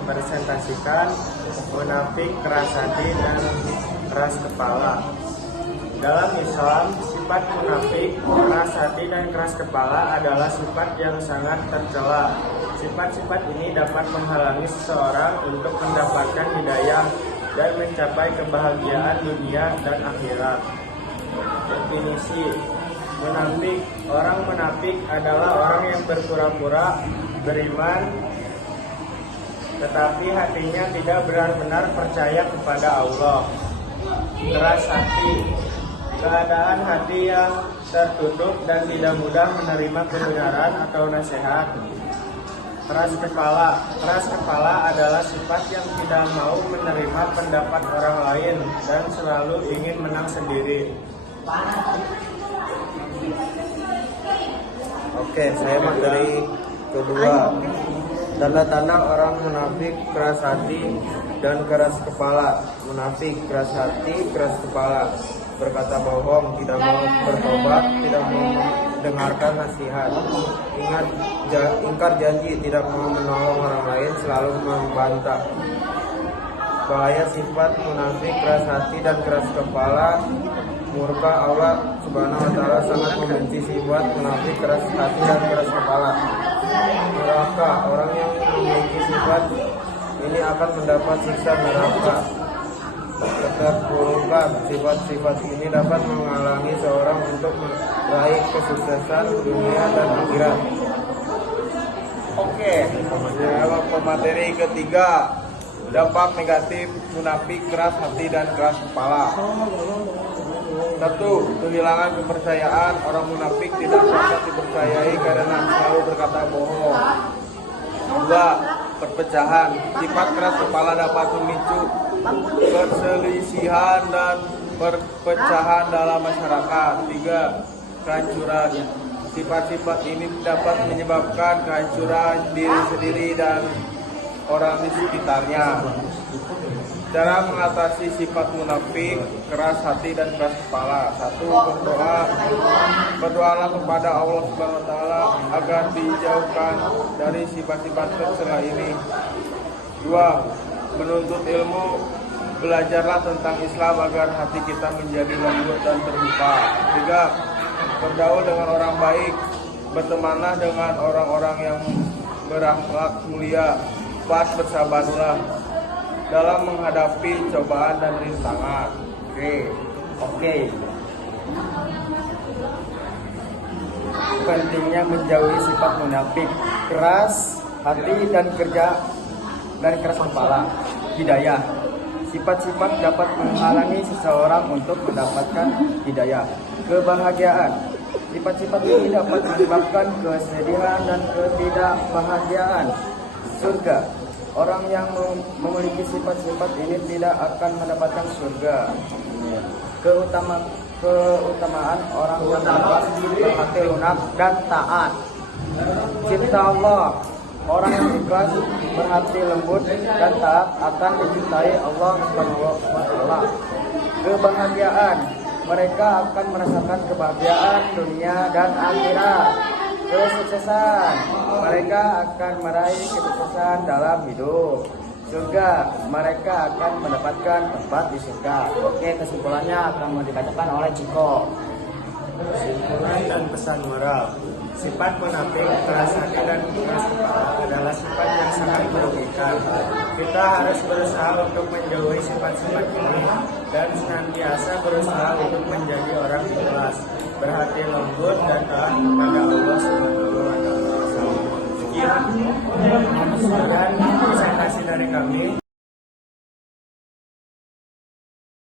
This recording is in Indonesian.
mempresentasikan munafik, keras hati, dan keras kepala. Dalam Islam, sifat munafik, keras hati, dan keras kepala adalah sifat yang sangat tercela. Sifat-sifat ini dapat menghalangi seseorang untuk mendapatkan hidayah dan mencapai kebahagiaan dunia dan akhirat. Definisi munafik. Orang munafik adalah orang yang berpura-pura beriman tetapi hatinya tidak benar-benar percaya kepada Allah. Keras hati. Keadaan hati yang tertutup dan tidak mudah menerima kebenaran atau nasihat. Keras kepala. Keras kepala adalah sifat yang tidak mau menerima pendapat orang lain dan selalu ingin menang sendiri. Oke, saya materi kedua. Tanda-tanda orang munafik, keras hati dan keras kepala. Munafik, keras hati, keras kepala, berkata bohong, tidak mau bertobat, tidak mau mendengarkan nasihat, ingkar janji, tidak mau menolong orang lain, selalu membantah. Bahaya sifat munafik, keras hati dan keras kepala. Murka Allah Subhanahu wa Ta'ala sangat membenci sifat munafik, keras hati dan keras kepala. Neraka. Orang yang memiliki sifat ini akan mendapat siksa neraka. Keterpurukan. Sifat-sifat ini dapat menghalangi seorang untuk meraih kesuksesan dunia dan akhirat. Oke, materi ketiga. Dampak negatif munafik, keras hati dan keras kepala. 1. Kehilangan kepercayaan. Orang munafik tidak dapat dipercayai karena selalu berkata bohong. 2. Perpecahan. Sifat keras kepala dapat memicu perselisihan dan perpecahan dalam masyarakat. 3. Kehancuran. Sifat-sifat ini dapat menyebabkan kehancuran diri sendiri dan orang di sekitarnya. Cara mengatasi sifat munafik, keras hati dan keras kepala. 1. Berdoa. Berdoalah kepada Allah Subhanahu wa Ta'ala agar dijauhkan dari sifat-sifat tercela ini. 2. Menuntut ilmu. Belajarlah tentang Islam agar hati kita menjadi lembut dan terbuka. 3. Bergaul dengan orang baik. Bertemanlah dengan orang-orang yang berakhlak mulia. 4. Bersabarlah dalam menghadapi cobaan dan rintangan. Oke. Pentingnya menjauhi sifat munafik, keras hati dan keras kepala. Hidayah. Sifat-sifat dapat menghalangi seseorang untuk mendapatkan hidayah. Kebahagiaan. Sifat-sifat ini dapat menyebabkan kesedihan dan ketidakbahagiaan. Surga. Orang yang memiliki sifat-sifat ini tidak akan mendapatkan surga. Keutamaan orang yang dapat berhati lunak dan taat. Cipta Allah. Orang yang ikhlas, berhati lembut dan taat akan dicintai Allah Subhanahu wa Ta'ala. Kebahagiaan. Mereka akan merasakan kebahagiaan dunia dan akhirat. Kesuksesan. Mereka akan meraih kesuksesan dalam hidup. Surga. Mereka akan mendapatkan tempat di surga. Oke, kesimpulannya akan dikatakan oleh Ciko. Kesimpulan dan pesan moral. Sifat munafik, keras hati dan keras kepala adalah sifat yang sangat merugikan. Kita harus berusaha untuk menjauhi sifat-sifat ini dan senantiasa berusaha untuk menjadi orang ikhlas, berhati lembut dan taat kepada Allah Subhanahu wa Ta'ala. Sekian presentasi dari kami.